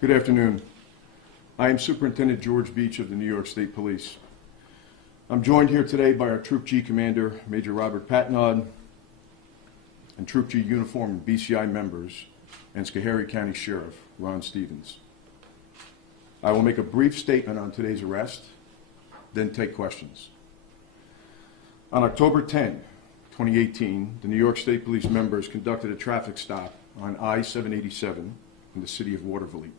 Good afternoon. I am Superintendent George Beach of the New York State Police. I'm joined here today by our Troop G Commander, Major Robert Patnaud, and Troop G uniform and BCI members, and Scoharie County Sheriff Ron Stevens. I will make a brief statement on today's arrest, then take questions. On October 10, 2018, the New York State Police members conducted a traffic stop on I-787 in the city of Watervliet.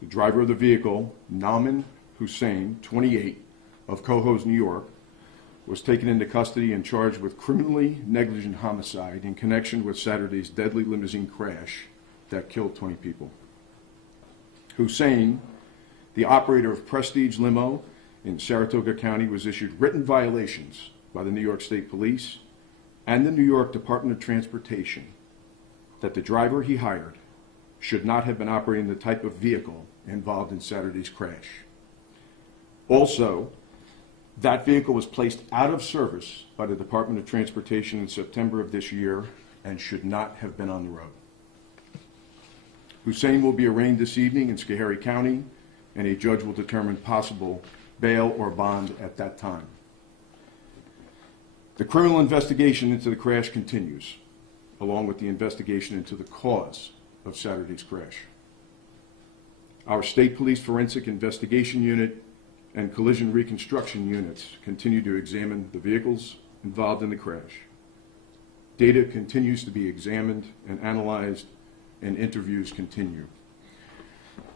The driver of the vehicle, Nauman Hussain, 28, of Cohoes, New York, was taken into custody and charged with criminally negligent homicide in connection with Saturday's deadly limousine crash that killed 20 people. Hussain, the operator of Prestige Limo in Saratoga County, was issued written violations by the New York State Police and the New York Department of Transportation that the driver he hired should not have been operating the type of vehicle involved in Saturday's crash. Also, that vehicle was placed out of service by the Department of Transportation in September of this year and should not have been on the road. Hussain will be arraigned this evening in Scoharie County, and a judge will determine possible bail or bond at that time. The criminal investigation into the crash continues, along with the investigation into the cause of Saturday's crash. Our State Police Forensic Investigation Unit and Collision Reconstruction Units continue to examine the vehicles involved in the crash. Data continues to be examined and analyzed, and interviews continue.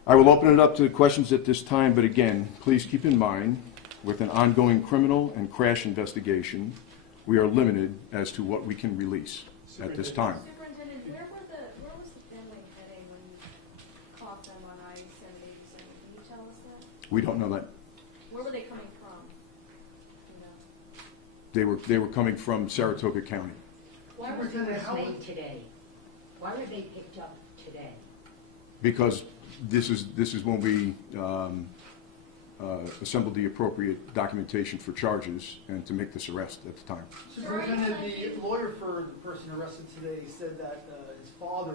I will open it up to questions at this time, but again, please keep in mind, with an ongoing criminal and crash investigation, we are limited as to what we can release at this time. Superintendent, where was the family heading when you caught them on I-787? Can you tell us that? We don't know that. Where were they coming from? You know? They were coming from Saratoga County. Why was the arrest made today? Why were they picked up today? Because this is when we assembled the appropriate documentation for charges and to make this arrest at the time. Superintendent, the lawyer for the person arrested today said that his father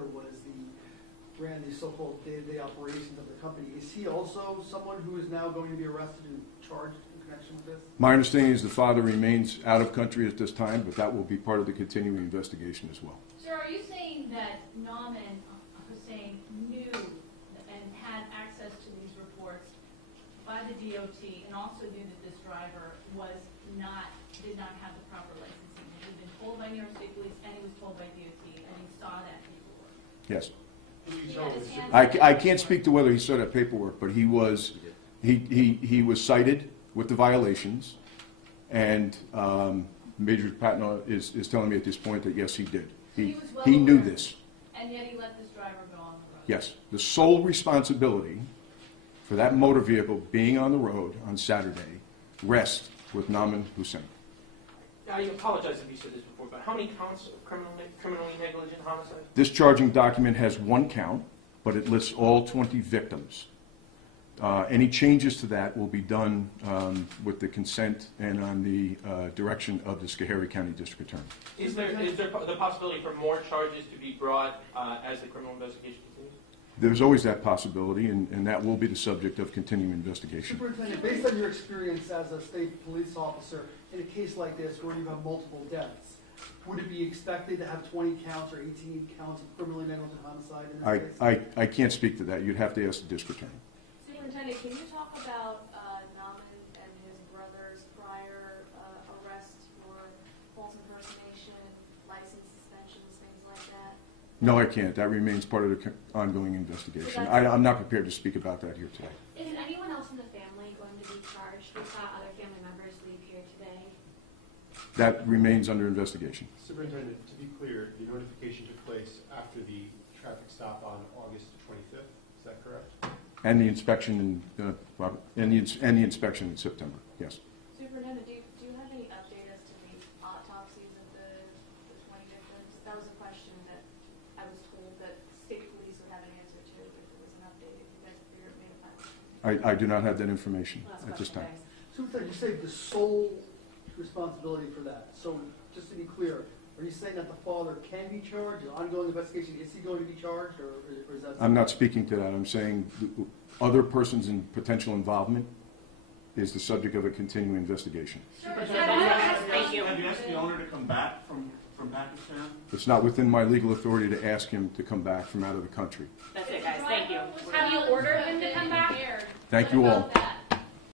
ran the so-called day-to-day operations of the company. Is he also someone who is now going to be arrested and charged in connection with this? My understanding is the father remains out of country at this time, but that will be part of the continuing investigation as well. Sir, are you saying that Nauman Hussain knew and had access to these reports by the DOT and also knew that this driver did not have the proper licensing? He had been told by New York State Police and he was told by DOT, and he saw that paperwork? Yes. Yeah, I can't speak to whether he saw that paperwork, but he was cited with the violations, and Major Patnaud is telling me at this point that yes, he did. He knew this. And yet he let this driver go on the road? Yes. The sole responsibility for that motor vehicle being on the road on Saturday rests with Nauman Hussain. I apologize if you said this before, but how many counts of criminally negligent homicide? This charging document has one count, but it lists all 20 victims. Any changes to that will be done with the consent and on the direction of the Scoharie County District Attorney. Is there the possibility for more charges to be brought as the criminal investigation continues? There's always that possibility, and that will be the subject of continuing investigation. Superintendent, based on your experience as a state police officer, in a case like this where you have multiple deaths, would it be expected to have 20 counts or 18 counts of criminally negligent homicide in this case? I can't speak to that. You'd have to ask the district attorney. Superintendent, can you talk about Nauman and his brother's prior arrests for false impersonation, license suspensions, things like that? No, I can't. That remains part of the ongoing investigation. I'm not prepared to speak about that here today. Is anyone else in the family going to be charged? We saw other family members leave here today. That remains under investigation. Superintendent, to be clear, the notification took place after the traffic stop on August 25th. Is that correct? And the inspection in inspection in September. Yes. Superintendent, do you have any update as to the autopsies of the 20 victims? That was a question that I was told that state police would have an answer to if there was an update. If you guys made a final. I do not have that information at this time. Superintendent, you say the sole responsibility for that. So just to be clear, Are you saying that the father can be charged? Is ongoing investigation, is he going to be charged, or is that? I'm not speaking to that. I'm saying other persons in potential involvement is the subject of a continuing investigation. Thank you. Have you asked the owner to come back from Pakistan? It's not within my legal authority to ask him to come back from out of the country. That's it, guys. Thank you. Have you ordered him to come back? Thank you all. What about that?